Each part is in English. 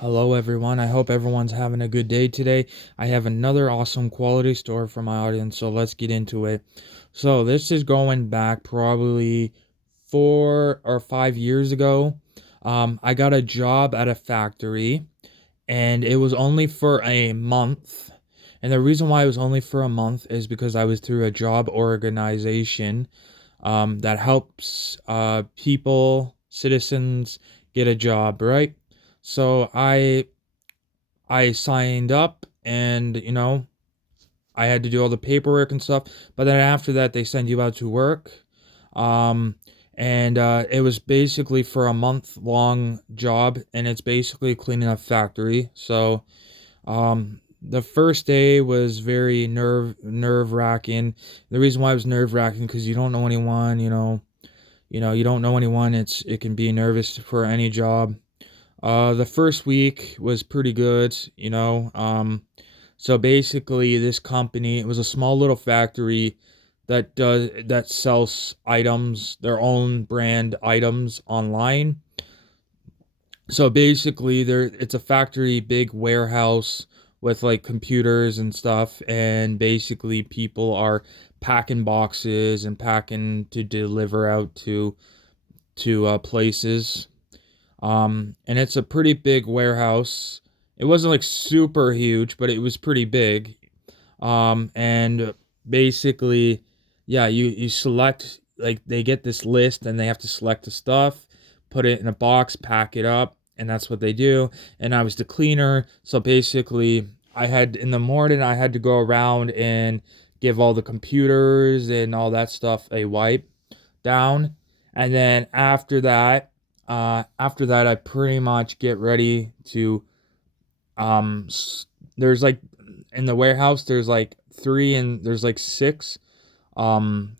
Hello, everyone. I hope everyone's having a good day today. I have another awesome quality store for my audience, so let's get into it. So, this is going back probably 4 or 5 years ago. I got a job at a factory, and it was only for a month. And the reason why it was only for a month is because I was through a job organization that helps people, citizens, get a job, right? So I signed up and I had to do all the paperwork and stuff. But then after that they send you out to work. Um and it was basically for a month long job, and it's basically cleaning a factory. So the first day was very nerve wracking. The reason why it was nerve wracking because you don't know anyone, you don't know anyone. It can be nervous for any job. The first week was pretty good. So basically, this company, it was a small little factory that sells items, their own brand items online. So basically, it's a factory, big warehouse with like computers and stuff, and basically people are packing boxes and packing to deliver out to places. And it's a pretty big warehouse. It wasn't like super huge, but it was pretty big. And basically, yeah, you select, like, they get this list and they have to select the stuff, put it in a box, pack it up, and that's what they do. And I was the cleaner, so basically, I had in the morning I had to go around and give all the computers and all that stuff a wipe down. And then after that I pretty much get ready to there's like, in the warehouse there's like three and there's like six um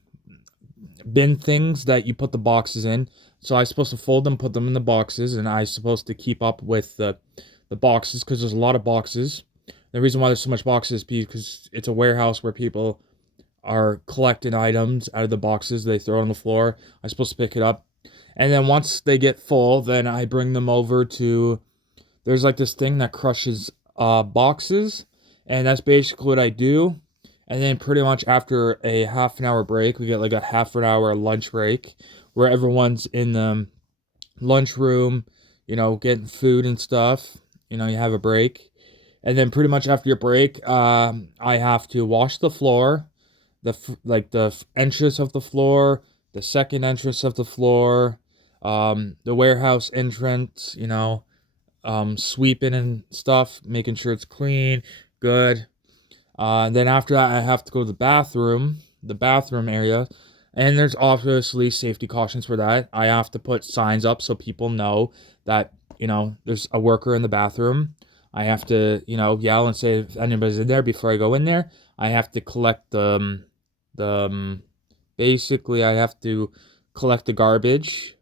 bin things that you put the boxes in. So I supposed to fold them, put them in the boxes, and I supposed to keep up with the boxes because there's a lot of boxes. The reason why there's so much boxes is because it's a warehouse where people are collecting items out of the boxes. They throw it on the floor. I'm supposed to pick it up. And then once they get full, then I bring them over to, there's like this thing that crushes boxes, and that's basically what I do. And then pretty much after a half an hour break, we get like a half an hour lunch break where everyone's in the lunchroom, getting food and stuff. You have a break. And then pretty much after your break, I have to wash the floor, the entrance of the floor, the second entrance of the floor, the warehouse entrance, sweeping and stuff, making sure it's clean, good. Then after that, I have to go to the bathroom area, and there's obviously safety cautions for that. I have to put signs up so people know that there's a worker in the bathroom. I have to yell and say if anybody's in there before I go in there. I have to collect the basically I have to collect the garbage.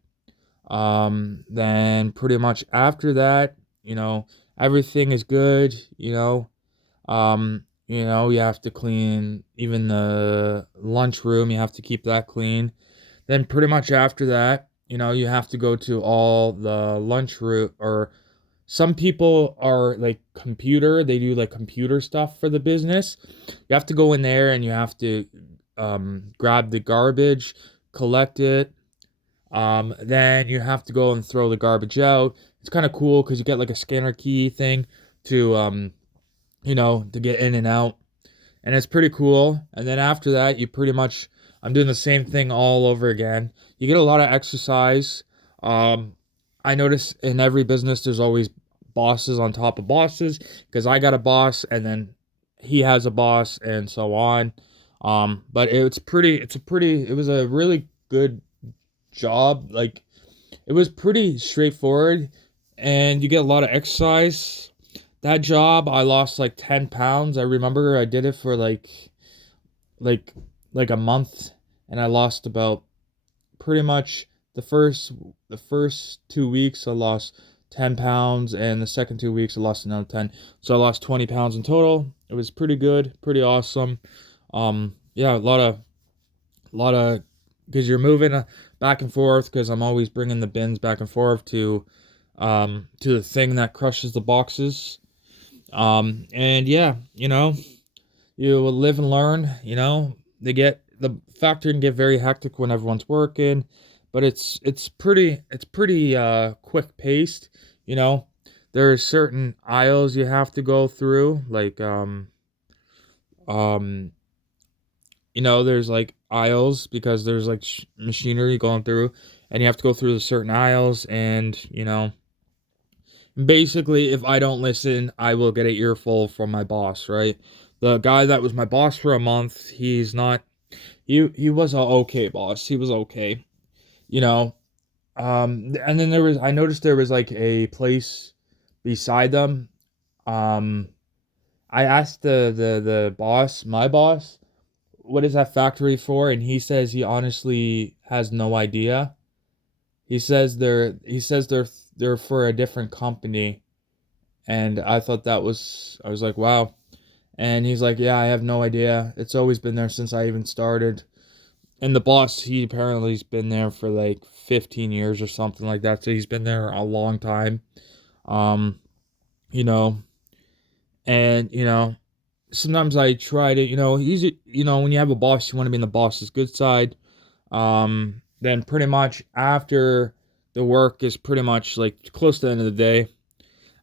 Then pretty much after that, everything is good. You have to clean even the lunchroom. You have to keep that clean. Then pretty much after that, you have to go to all the lunchroom, or some people are like computer, they do like computer stuff for the business. You have to go in there and you have to grab the garbage, collect it. Then you have to go and throw the garbage out. It's kind of cool because you get like a scanner key thing to to get in and out, and it's pretty cool. And then after that, I'm doing the same thing all over again. You get a lot of exercise. I notice in every business there's always bosses on top of bosses, because I got a boss and then he has a boss and so on. But it was a really good job. Like, it was pretty straightforward, and you get a lot of exercise. That job, I lost like 10 pounds. I remember I did it for like like a month, and I lost about, pretty much, the first 2 weeks I lost 10 pounds, and the second 2 weeks I lost another 10. So I lost 20 pounds in total. It was pretty good, pretty awesome. Yeah, because you're moving back and forth, because I'm always bringing the bins back and forth to to the thing that crushes the boxes. And yeah, you will live and learn. The factory can get very hectic when everyone's working, but it's pretty quick paced. You know, there are certain aisles you have to go through, like um there's like aisles because there's like machinery going through, and you have to go through the certain aisles, and basically, if I don't listen, I will get an earful from my boss, right? The guy that was my boss for a month, he's not he was a okay boss. He was okay. You know. And then I noticed there was like a place beside them. Um I asked the boss, my boss, what is that factory for? And he says he honestly has no idea. He says they're for a different company. And I was like, wow. And he's like, yeah, I have no idea. It's always been there since I even started. And the boss, he apparently has been there for like 15 years or something like that. So he's been there a long time. Um, you know, and sometimes I try to, when you have a boss, you want to be in the boss's good side. Then pretty much after the work is pretty much like close to the end of the day.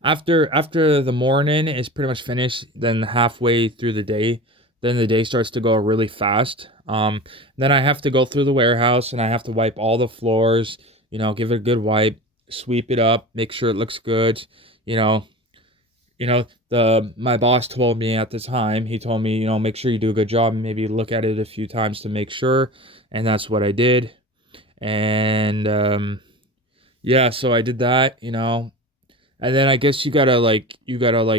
After the morning is pretty much finished, then halfway through the day, then the day starts to go really fast. Then I have to go through the warehouse and I have to wipe all the floors, give it a good wipe, sweep it up, make sure it looks good. You know, the my boss told me at the time, he told me, make sure you do a good job and maybe look at it a few times to make sure, and that's what I did. And yeah, so I did that. And then I guess you gotta like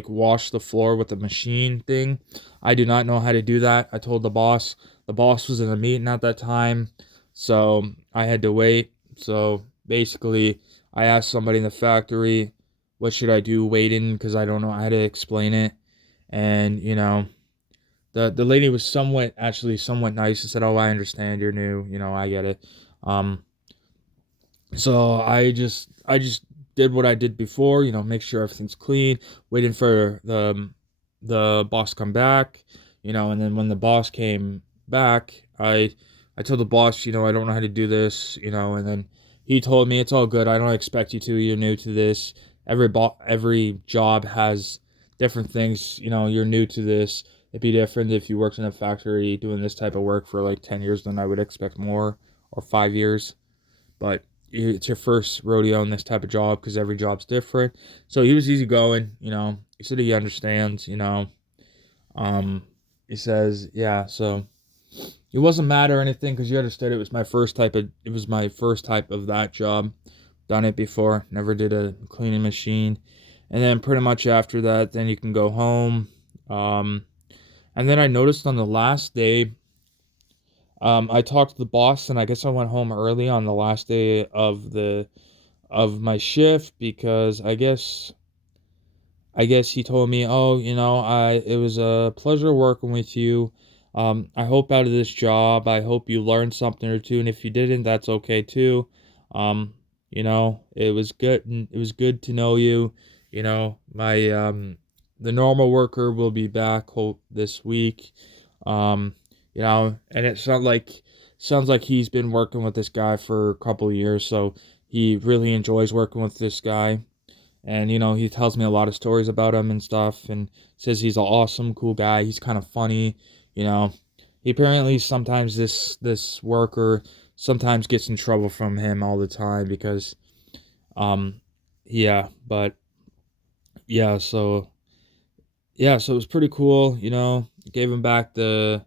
wash the floor with the machine thing. I do not know how to do that. I told the boss. The boss was in a meeting at that time, so I had to wait. So basically, I asked somebody in the factory, what should I do waiting, because I don't know how to explain it. And the lady was somewhat nice and said, "Oh, I understand. You're new. I get it." Um, so I just did what I did before, make sure everything's clean, waiting for the boss to come back, and then when the boss came back, I told the boss, I don't know how to do this, and then he told me it's all good. I don't expect you to. You're new to this. Every job has different things. You're new to this. It'd be different if you worked in a factory doing this type of work for like 10 years, then I would expect more, or 5 years. But it's your first rodeo in this type of job because every job's different. So he was easygoing, He said he understands, Um, he says, yeah. So it wasn't mad or anything because you understood it was my first type of that job. Done it before. Never did a cleaning machine. And then pretty much after that, then you can go home. Um, and then I noticed on the last day, I talked to the boss, and I guess I went home early on the last day of my shift because I guess he told me, "Oh, it was a pleasure working with you. I hope out of this job, I hope you learned something or two, and if you didn't, that's okay too. Um, it was good. It was good to know you. My the normal worker will be back hope this week. Um, and it sounds like he's been working with this guy for a couple of years, so he really enjoys working with this guy." And he tells me a lot of stories about him and stuff, and says he's an awesome, cool guy. He's kind of funny. You know, he apparently sometimes this worker sometimes gets in trouble from him all the time because um yeah, but yeah, so it was pretty cool. Gave him back the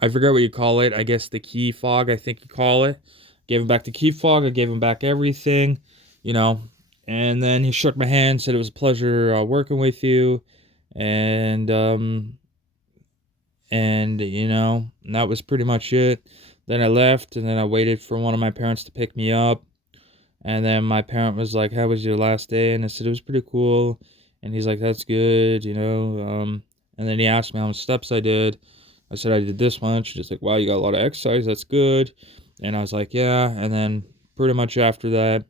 I forget what you call it. I guess the key fog, I think you call it. Gave him back the key fog. I gave him back everything, you know. And then he shook my hand, said it was a pleasure working with you, and and that was pretty much it. Then I left, and then I waited for one of my parents to pick me up, and then my parent was like, "How was your last day?" And I said it was pretty cool, and he's like, "That's good." And then he asked me how many steps I did. I said I did this much. Just like, wow, you got a lot of exercise. That's good. And I was like, yeah. And then pretty much after that,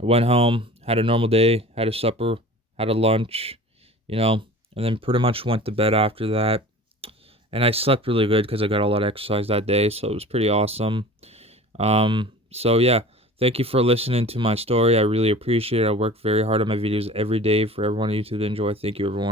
I went home, had a normal day, had a supper, had a lunch, you know, and then pretty much went to bed after that. And I slept really good because I got a lot of exercise that day, so it was pretty awesome. So yeah, thank you for listening to my story. I really appreciate it. I work very hard on my videos every day for everyone on YouTube to enjoy. Thank you, everyone.